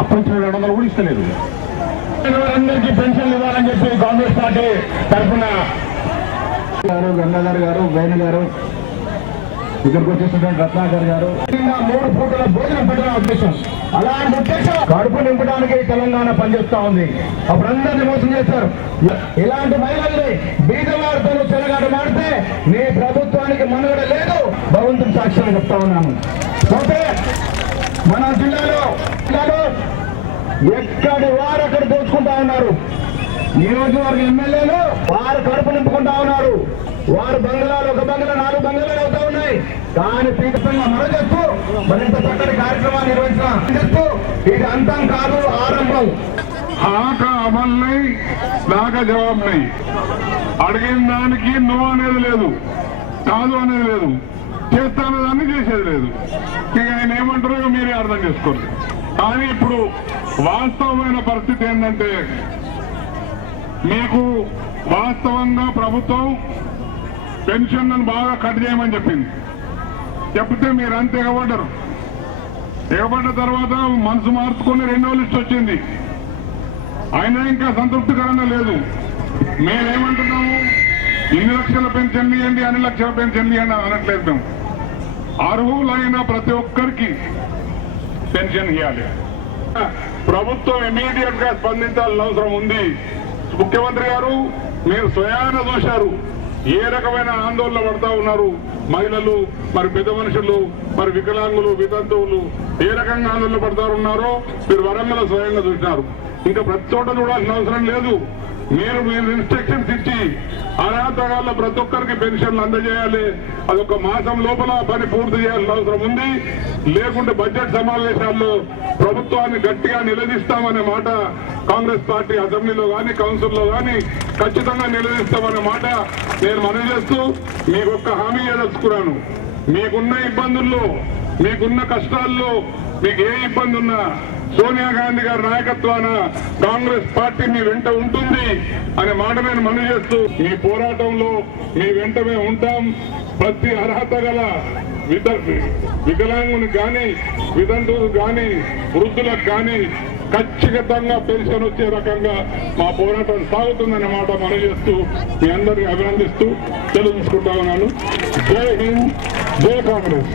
అప్పటించిన 200 కూడా ఇస్తలేదు. అందరికీ పెన్షన్లు ఇవ్వాలని చెప్పి కాంగ్రెస్ పార్టీ తరఫున గంగాధర్ గారు, వేణు గారు, ఇక్కడికి వచ్చేసినటువంటి రత్నాకర్ గారు 3 పూటల భోజనం పెట్టడం ఉద్దేశం. అలాంటి ఉద్దేశం కడుపు నింపడానికి తెలంగాణ పనిచేస్తా ఉంది. అప్పుడు అందరినీ మోసం చేస్తారు. ఇలాంటి మహిళల్ని బీదవారితో చెలగాట మాడితే నీ ప్రభుత్వానికి మనుగడ లేదు. భగవంతుని సాక్ష్యాన్ని చెప్తా ఉన్నాను. పోతే మన జిల్లాలో ఎక్కడి వారు అక్కడ దోచుకుంటా ఉన్నారు. నియోజకవర్గ ఎమ్మెల్యేలు వారు కడుపు నింపుకుంటా ఉన్నారు. వారు బంగ్లాలు, ఒక బంగ్లా 4 బంగ్లాలు అవుతా ఉన్నాయి. దాని పీఠంగా మరొకస్తూ మరింత చక్కటి కార్యక్రమాన్ని నిర్వహిస్తూ ఇది అంతం కాదు, ఆరంభం. ఆక అమల్ నై, నాక జవాబు నై. అడిగిన దానికి నువ్వు అనేది లేదు, కాదు అనేది లేదు, చేస్తానే దాన్ని చేసేది లేదు. ఇక ఆయన ఏమంటారో మీరే అర్థం చేసుకోండి. కానీ ఇప్పుడు వాస్తవమైన పరిస్థితి ఏంటంటే, మీకు వాస్తవంగా ప్రభుత్వం పెన్షన్లను బాగా కట్ చేయమని చెప్పింది. చెప్తే మీరంతా ఎగబడ్డారు. ఎగబడ్డ తర్వాత మనసు మార్చుకుని 2వ లిస్ట్ వచ్చింది. అయినా ఇంకా సంతృప్తికరంగా లేదు. మేమేమంటున్నాము, ఇన్ని లక్షల పెన్షన్లు ఇవ్వండి, అన్ని లక్షల పెన్షన్లు ఇవ్వండి అనట్లేదు. మేము అర్హులైన ప్రతి ఒక్కరికి పెన్షన్ ఇవ్వాలి. ప్రభుత్వం ఇమీడియట్ గా స్పందించాల్సిన అవసరం ఉంది. ముఖ్యమంత్రి గారు మీరు స్వయాన చూశారు ఏ రకమైన ఆందోళన పడతా ఉన్నారు మహిళలు, మరి పెద్ద మనుషులు, మరి వికలాంగులు, వితంతువులు ఏ రకంగా ఆందోళన పడతా ఉన్నారో మీరు వరంగల్ స్వయంగా చూసినారు. ఇంకా ప్రతి చోట చూడాల్సిన అవసరం లేదు. మీరు ఇన్స్ట్రక్షన్స్ ఇచ్చి అర్హత గల ప్రతి ఒక్కరికి పెన్షన్లు అందజేయాలి. అదొక మాసం లోపల పని పూర్తి చేయాల్సిన అవసరం ఉంది. లేకుంటే బడ్జెట్ సమావేశాల్లో ప్రభుత్వాన్ని గట్టిగా నిలదీస్తామనే మాట కాంగ్రెస్ పార్టీ అసెంబ్లీలో కానీ కౌన్సిల్లో కానీ ఖచ్చితంగా నిలదీస్తామనే మాట నేను మనవి చేస్తూ మీకు ఒక్క హామీ ఏదలుచుకున్నాను. మీకున్న ఇబ్బందుల్లో, మీకున్న కష్టాల్లో, మీకు ఏ ఇబ్బంది ఉన్నా సోనియా గాంధీ గారి నాయకత్వాన కాంగ్రెస్ పార్టీ మీ వెంట ఉంటుంది అనే మాట నేను మనవి చేస్తూ మీ పోరాటంలో మీ వెంట మేము ఉంటాం. ప్రతి అర్హత గల వికలాంగునికి కానీ, వితంతువులకు కానీ, వృద్ధులకు కానీ ఖచ్చితంగా పెన్షన్ వచ్చే రకంగా మా పోరాటం సాగుతుందనే మాట మనవి చేస్తూ మీ అందరినీ అభినందిస్తూ తెలుసుకుంటా ఉన్నాను. జై హింద్, జై కాంగ్రెస్.